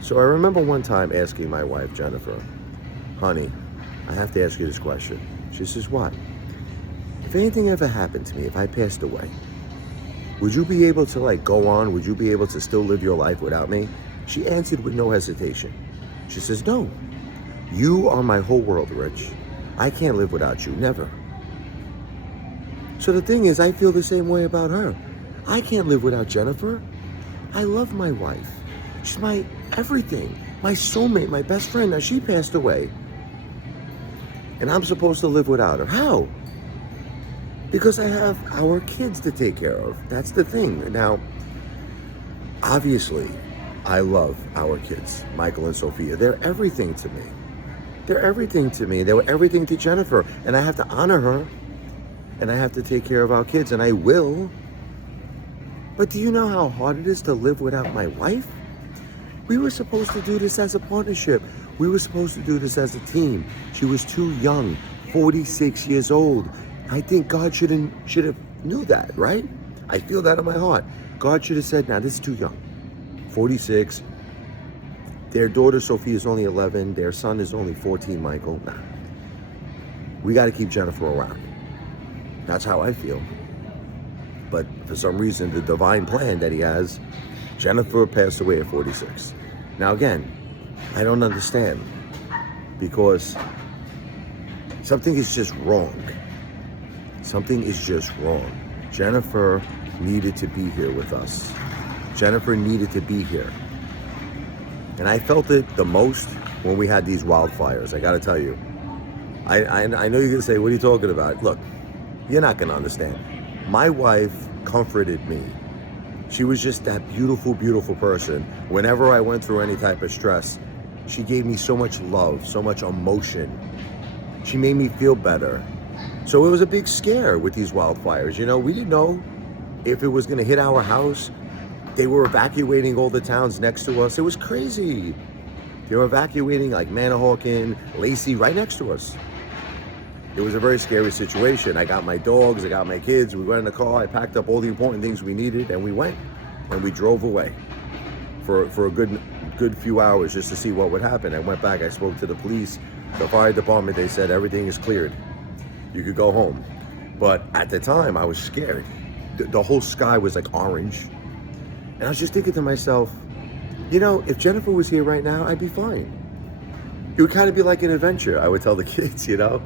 So I remember one time asking my wife, Jennifer, honey, I have to ask you this question. She says, what? If anything ever happened to me, if I passed away, would you be able to go on? Would you be able to still live your life without me? She answered with no hesitation. She says, no, you are my whole world, Rich. I can't live without you, never. So the thing is, I feel the same way about her. I can't live without Jennifer. I love my wife. She's my everything, my soulmate, my best friend. Now she passed away. And I'm supposed to live without her. How? Because I have our kids to take care of. That's the thing. Now, obviously, I love our kids, Michael and Sophia. They're everything to me. They're everything to me. They were everything to Jennifer. And I have to honor her. And I have to take care of our kids. And I will. But do you know how hard it is to live without my wife? We were supposed to do this as a partnership. We were supposed to do this as a team. She was too young, 46 years old. I think God should have knew that, right? I feel that in my heart. God should have said, now this is too young. 46. Their daughter Sophia is only 11. Their son is only 14, Michael. Nah. We got to keep Jennifer around. That's how I feel. But for some reason, the divine plan that he has, Jennifer passed away at 46. Now again, I don't understand, because something is just wrong. Something is just wrong. Jennifer needed to be here with us. Jennifer needed to be here. And I felt it the most when we had these wildfires. I got to tell you. I know you're going to say, what are you talking about? Look, you're not going to understand. My wife comforted me. She was just that beautiful, beautiful person. Whenever I went through any type of stress, she gave me so much love, so much emotion. She made me feel better. So it was a big scare with these wildfires. You know, we didn't know if it was going to hit our house. They were evacuating all the towns next to us. It was crazy. They were evacuating like Manahawkin, Lacey, right next to us. It was a very scary situation. I got my dogs, I got my kids, we went in the car, I packed up all the important things we needed, and we went, and we drove away for a good few hours just to see what would happen. I went back, I spoke to the police, the fire department, they said everything is cleared. You could go home. But at the time, I was scared. The whole sky was like orange. And I was just thinking to myself, you know, if Jennifer was here right now, I'd be fine. It would kind of be like an adventure, I would tell the kids, you know.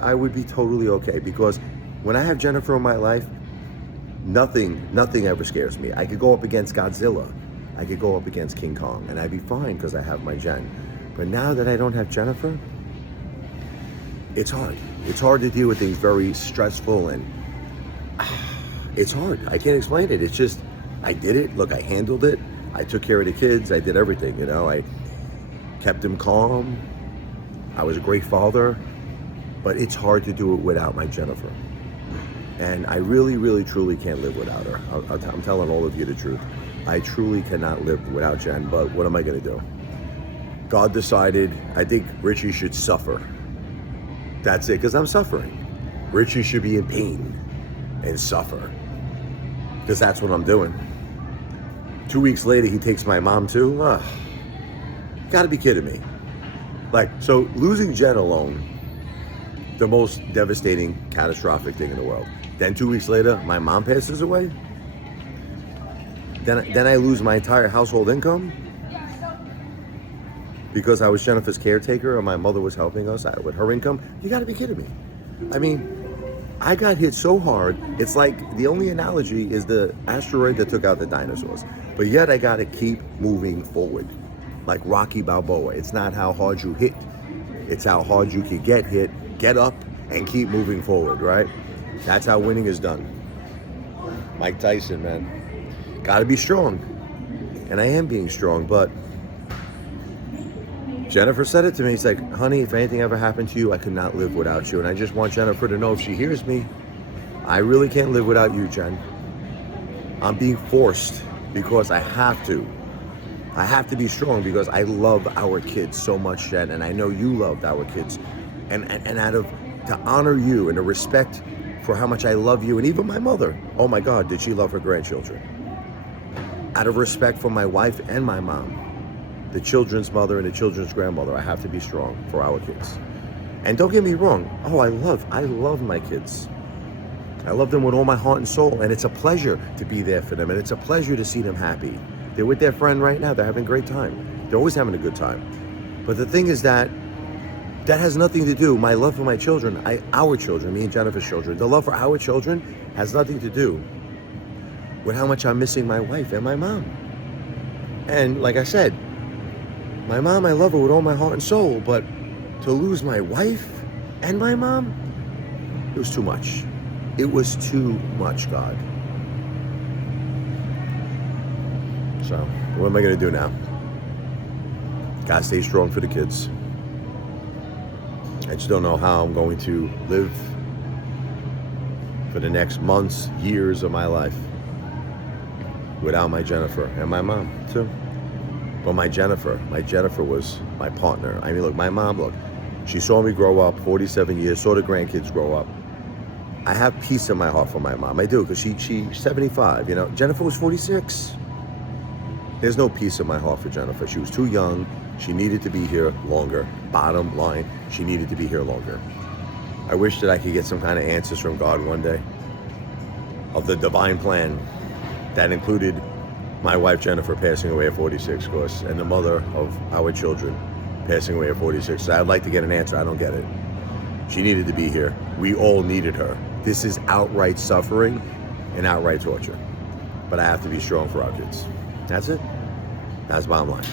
I would be totally okay, because when I have Jennifer in my life, nothing ever scares me. I could go up against Godzilla. I could go up against King Kong, and I'd be fine because I have my Jen. But now that I don't have Jennifer, it's hard. It's hard to deal with things, very stressful, and it's hard. I can't explain it. It's just, I did it. Look, I handled it. I took care of the kids. I did everything, you know. I kept them calm. I was a great father. But it's hard to do it without my Jennifer. And I really, really, truly can't live without her. I'm telling all of you the truth. I truly cannot live without Jen, but what am I gonna do? God decided, I think Richie should suffer. That's it, because I'm suffering. Richie should be in pain and suffer, because that's what I'm doing. 2 weeks later, he takes my mom too. Gotta be kidding me. So losing Jen alone, the most devastating, catastrophic thing in the world. Then 2 weeks later, my mom passes away. Then I lose my entire household income because I was Jennifer's caretaker and my mother was helping us out with her income. You gotta be kidding me. I mean, I got hit so hard, it's like the only analogy is the asteroid that took out the dinosaurs. But yet I gotta keep moving forward. Like Rocky Balboa. It's not how hard you hit, it's how hard you can get hit, get up, and keep moving forward, right? That's how winning is done. Mike Tyson, man. Gotta be strong. And I am being strong, but Jennifer said it to me. It's like, honey, if anything ever happened to you, I could not live without you. And I just want Jennifer to know, if she hears me, I really can't live without you, Jen. I'm being forced because I have to. I have to be strong because I love our kids so much, Jen, and I know you loved our kids. And to honor you and to respect for how much I love you, and even my mother. Oh my God, did she love her grandchildren? Out of respect for my wife and my mom, the children's mother and the children's grandmother. I have to be strong for our kids. And don't get me wrong. Oh, I love my kids. I love them with all my heart and soul. And it's a pleasure to be there for them. And it's a pleasure to see them happy. They're with their friend right now. They're having a great time. They're always having a good time. But the thing is that has nothing to do, my love for my children, our children, me and Jennifer's children, the love for our children has nothing to do with how much I'm missing my wife and my mom. And like I said, my mom, I love her with all my heart and soul, but to lose my wife and my mom, it was too much. It was too much, God. So, what am I going to do now? Gotta stay strong for the kids. I just don't know how I'm going to live for the next months, years of my life without my Jennifer and my mom too. But my Jennifer was my partner. I mean, look, my mom, look, she saw me grow up, 47 years, saw the grandkids grow up. I have peace in my heart for my mom. I do, because she's 75, you know. Jennifer was 46. There's no peace in my heart for Jennifer. She was too young. She needed to be here longer. Bottom line, she needed to be here longer. I wish that I could get some kind of answers from God one day of the divine plan that included my wife Jennifer passing away at 46, of course, and the mother of our children passing away at 46. So I'd like to get an answer. I don't get it. She needed to be here. We all needed her. This is outright suffering and outright torture. But I have to be strong for our kids. That's it. That's bottom line.